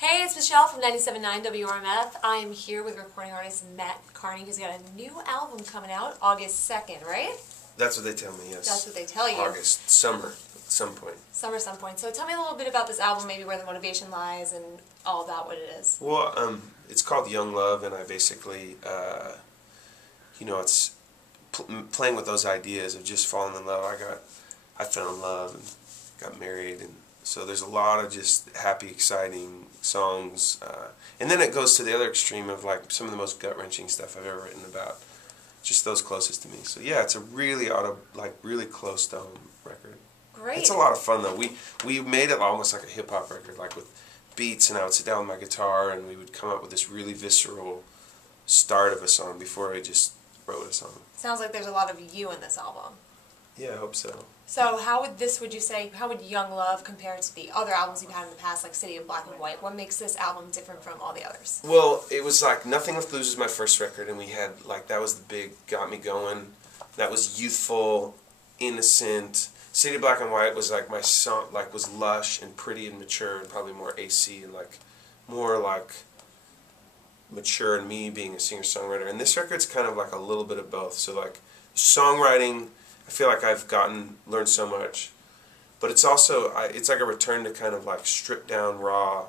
Hey, it's Michelle from 97.9 WRMF. I am here with recording artist Matt Kearney, who's got a new album coming out August 2nd, right? That's what they tell me, yes. That's what they tell you. August, summer, at some point. Summer, some point. So tell me a little bit about this album, maybe where the motivation lies and all about what it is. Well, it's called Young Love, and I basically, it's playing with those ideas of just falling in love. I found love and got married, and so there's a lot of just happy, exciting songs, and then it goes to the other extreme of like some of the most gut-wrenching stuff I've ever written about, just those closest to me. So yeah, it's a really really close to home record. Great. It's a lot of fun though. We made it almost like a hip hop record, like with beats, and I would sit down with my guitar and we would come up with this really visceral start of a song before I just wrote a song. Sounds like there's a lot of you in this album. Yeah, I hope so. So how would Young Love compare to the other albums you've had in the past, like City of Black and White? What makes this album different from all the others? Well, it was like Nothing Left to Lose was my first record, and we had, like, that was the big, got me going. That was youthful, innocent. City of Black and White was like my song, like, was lush and pretty and mature and probably more AC and like, more like mature and me being a singer-songwriter. And this record's kind of like a little bit of both. So like, songwriting, I feel like I've learned so much, but it's also, it's like a return to kind of like stripped down, raw,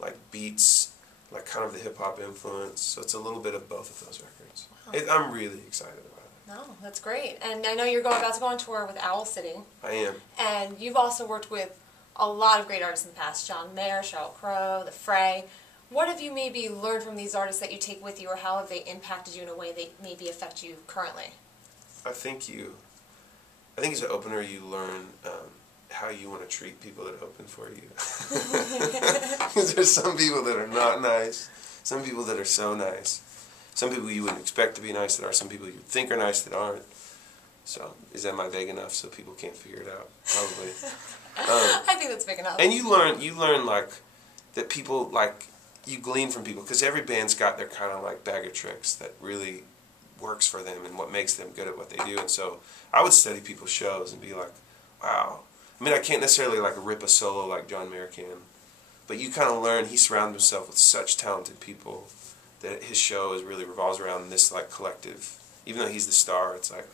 like beats, like kind of the hip hop influence. So it's a little bit of both of those records. Wow. I'm really excited about it. No, that's great. And I know you're about to go on tour with Owl City. I am. And you've also worked with a lot of great artists in the past, John Mayer, Sheryl Crow, The Fray. What have you maybe learned from these artists that you take with you, or how have they impacted you in a way they maybe affect you currently? I think as an opener you learn how you want to treat people that open for you. Because there's some people that are not nice, some people that are so nice, some people you wouldn't expect to be nice that are, some people you think are nice that aren't. So, is that vague enough so people can't figure it out? Probably. I think that's big enough. And you learn like that people, like, you glean from people, because every band's got their kind of like bag of tricks that really works for them and what makes them good at what they do. And so I would study people's shows and be like, wow. I mean, I can't necessarily like rip a solo like John Mayer can, but you kind of learn he surrounded himself with such talented people that his show really revolves around this like collective. Even though he's the star, it's like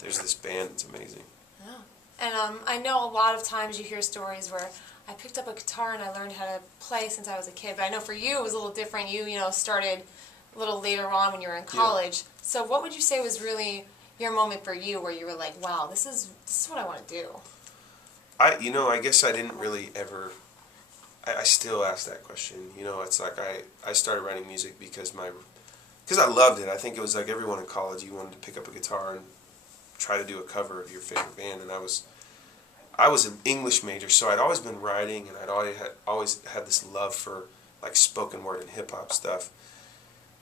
there's this band that's amazing. Yeah. And I know a lot of times you hear stories where I picked up a guitar and I learned how to play since I was a kid, but I know for you it was a little different. You started a little later on when you were in college. Yeah. So what would you say was really your moment for you where you were like, wow, this is what I want to do? I guess I didn't really ever, I still ask that question. It's like I started writing music because I loved it. I think it was like everyone in college, you wanted to pick up a guitar and try to do a cover of your favorite band. And I was an English major, so I'd always been writing, and I'd always had this love for like spoken word and hip hop stuff.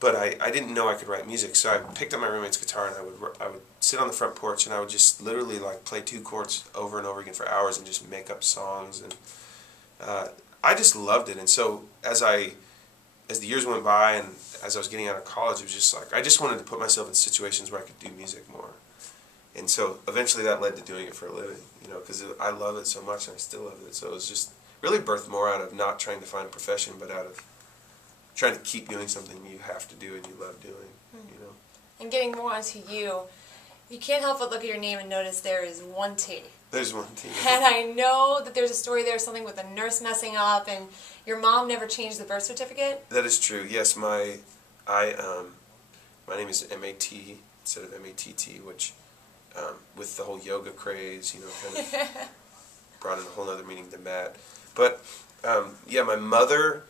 But I didn't know I could write music, so I picked up my roommate's guitar and I would sit on the front porch and I would just literally like play 2 chords over and over again for hours and just make up songs, and I just loved it. And so as the years went by and as I was getting out of college, it was just like I just wanted to put myself in situations where I could do music more. And so eventually that led to doing it for a living, because I love it so much and I still love it. So it was just really birthed more out of not trying to find a profession, but out of trying to keep doing something you have to do and you love doing, And getting more onto you can't help but look at your name and notice there is one T. There's one T. And I know that there's a story there, something with a nurse messing up, and your mom never changed the birth certificate? That is true. Yes, my name is M-A-T instead of M-A-T-T, which with the whole yoga craze, kind of brought in a whole other meaning than that. But yeah, my mother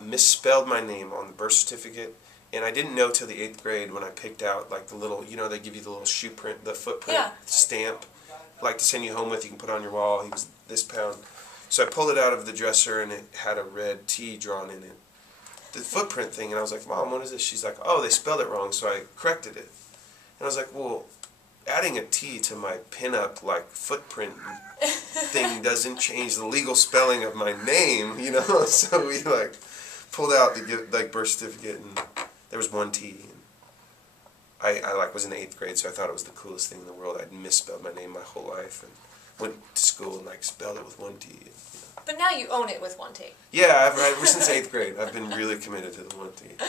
misspelled my name on the birth certificate, and I didn't know till the 8th grade when I picked out like the little, they give you the little shoe print, the footprint stamp, like to send you home with, you can put on your wall. He was this pound. So I pulled it out of the dresser and it had a red T drawn in it, the footprint thing, and I was like, Mom, what is this? She's like, oh, they spelled it wrong, so I corrected it. And I was like, well, adding a T to my pinup like footprint thing doesn't change the legal spelling of my name, So we like pulled out the birth certificate, and there was one T. And I was in the 8th grade, so I thought it was the coolest thing in the world. I'd misspelled my name my whole life and went to school and like spelled it with one T. But now you own it with 1T. Yeah, ever since 8th grade, I've been really committed to the 1T.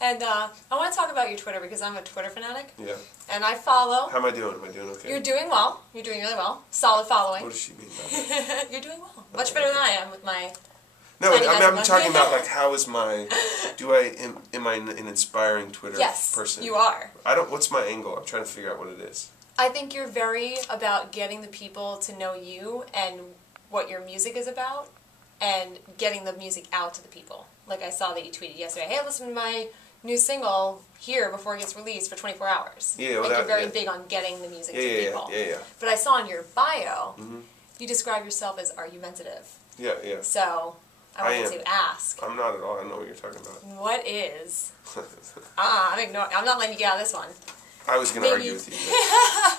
And I want to talk about your Twitter because I'm a Twitter fanatic. Yeah. And I follow. How am I doing? Am I doing okay? You're doing well. You're doing really well. Solid following. What does she mean by that? You're doing well. Much better than I am with my... No, I'm talking about, like, how is my... Am I an inspiring Twitter person? Yes, you are. What's my angle? I'm trying to figure out what it is. I think you're very about getting the people to know you and what your music is about and getting the music out to the people. Like I saw that you tweeted yesterday, hey, listen to my new single here before it gets released for 24 hours. Yeah, well, like you're very big on getting the music to people. Yeah. But I saw in your bio, you describe yourself as argumentative. Yeah. So I wanted to ask. I'm not at all. I know what you're talking about. What is... I'm not letting you get out of this one. I was going to argue with you. I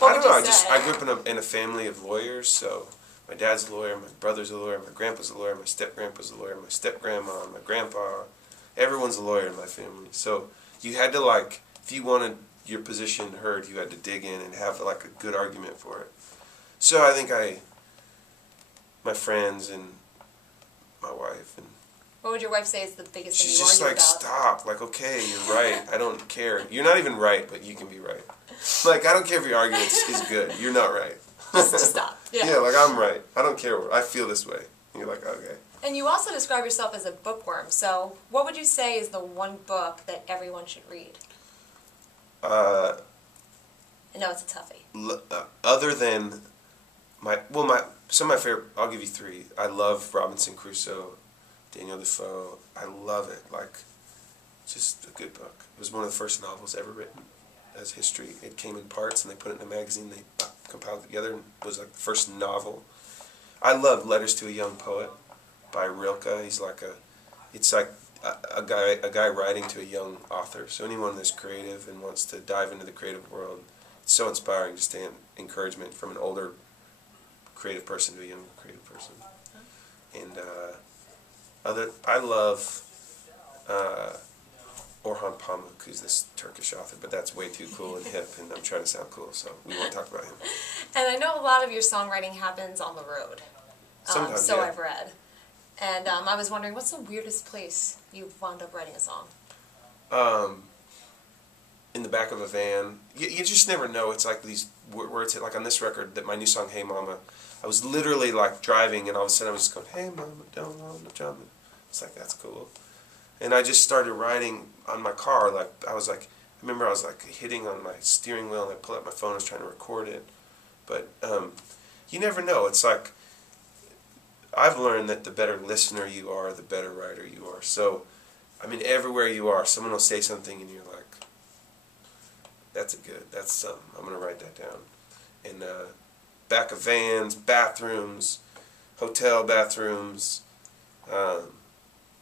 don't know. I grew up in a family of lawyers, so my dad's a lawyer, my brother's a lawyer, my grandpa's a lawyer, my step-grandpa's a lawyer, my step-grandma, my grandpa. Everyone's a lawyer in my family. So you had to, like, if you wanted your position heard, you had to dig in and have, like, a good argument for it. So I think my friends and my wife and... What would your wife say is the biggest thing you argue about? She's just like, stop. Like, okay, you're right. I don't care. You're not even right, but you can be right. Like, I don't care if your argument is good. You're not right. Just stop. Yeah, like, I'm right. I don't care. I feel this way. And you're like, okay. And you also describe yourself as a bookworm. So what would you say is the one book that everyone should read? I know it's a toughie. Other than some of my favorite, I'll give you 3. I love Robinson Crusoe. Daniel Defoe, I love it. Like, just a good book. It was one of the first novels ever written as history. It came in parts, and they put it in a magazine. They compiled it together, and it was like the first novel. I love Letters to a Young Poet by Rilke. He's like it's like a guy writing to a young author. So anyone that's creative and wants to dive into the creative world, it's so inspiring. Just to encouragement from an older creative person to a young creative person. And I love Orhan Pamuk, who's this Turkish author, but that's way too cool and hip, and I'm trying to sound cool, so we won't talk about him. And I know a lot of your songwriting happens on the road. Sometimes, so I've read. And I was wondering, what's the weirdest place you've wound up writing a song? In the back of a van. You just never know. It's like these words hit, like on this record, that my new song, Hey Mama, I was literally like driving, and all of a sudden I was just going, hey mama, don't want to jump. It's like, that's cool. And I just started writing on my car. Like, I remember I was like hitting on my steering wheel, and I pulled out my phone, I was trying to record it. But you never know. It's like, I've learned that the better listener you are, the better writer you are. So, I mean, everywhere you are, someone will say something, and you're like, that's something. I'm going to write that down. And back of vans, bathrooms, hotel bathrooms,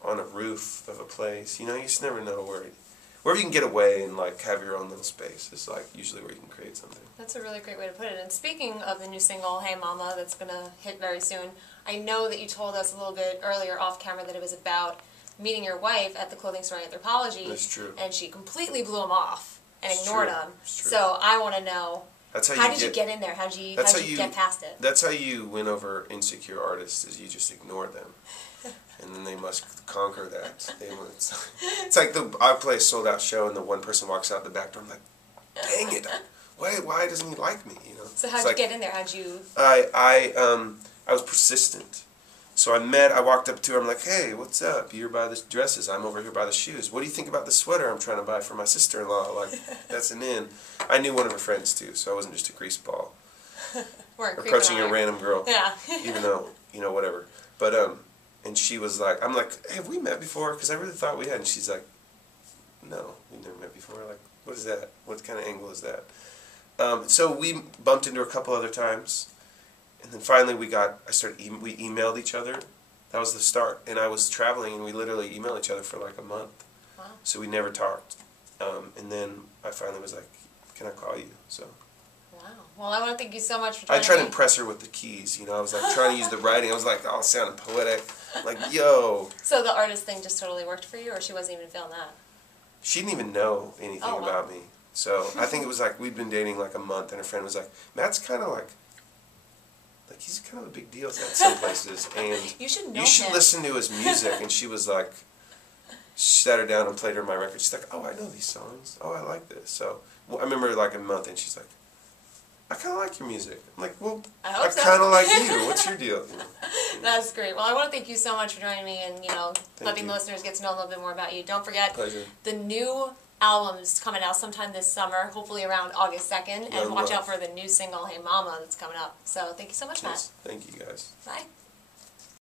on a roof of a place. You know, you just never know wherever you can get away and like have your own little space is like usually where you can create something. That's a really great way to put it. And speaking of the new single, Hey Mama, that's going to hit very soon, I know that you told us a little bit earlier off camera that it was about meeting your wife at the clothing store Anthropology. That's true. And she completely blew him off and ignored him. It's true. So I want to know, how did you get in there? How did you get past it? That's how you win over insecure artists, is you just ignore them. And then they must conquer that. It's like I play a sold out show and the one person walks out the back door. I'm like, dang it! Why doesn't he like me? You know. So how'd you get in there? How'd you? I was persistent. So I walked up to her. I'm like, hey, what's up? You're by the dresses. I'm over here by the shoes. What do you think about the sweater I'm trying to buy for my sister-in-law? Like, that's an in. I knew one of her friends too, so I wasn't just a greaseball. Or approaching a random girl. Yeah. Even though, whatever. But and she was like, I'm like, hey, have we met before? Because I really thought we had. And she's like, no, we've never met before. Like, what is that? What kind of angle is that? So we bumped into her a couple other times. And then finally we emailed each other. That was the start. And I was traveling, and we literally emailed each other for like a month. Wow. So we never talked. And then I finally was like, can I call you? So. Wow. Well, I want to thank you so much for joining me. I tried to impress her with the keys, I was like trying to use the writing. I was like, oh, it sounded poetic. Like, yo. So the artist thing just totally worked for you, or she wasn't even feeling that? She didn't even know anything about me. So I think it was like we'd been dating like a month, and her friend was like, Matt's kind of like like, he's kind of a big deal at some places, and you should know you should him. listen to his music. And she was like, she sat her down and played her my record. She's like, oh, I know these songs. Oh, I like this. So well, I remember like a month, and she's like, I kind of like your music. I'm like, well, I kind of like you. What's your deal? You know? That's great. Well, I want to thank you so much for joining me and, letting you. the listeners get to know a little bit more about you. Don't forget, Pleasure. the new album's coming out sometime this summer, hopefully around August 2nd. And watch out for the new single, Hey Mama, that's coming up. So thank you so much, Matt. Thank you, guys. Bye.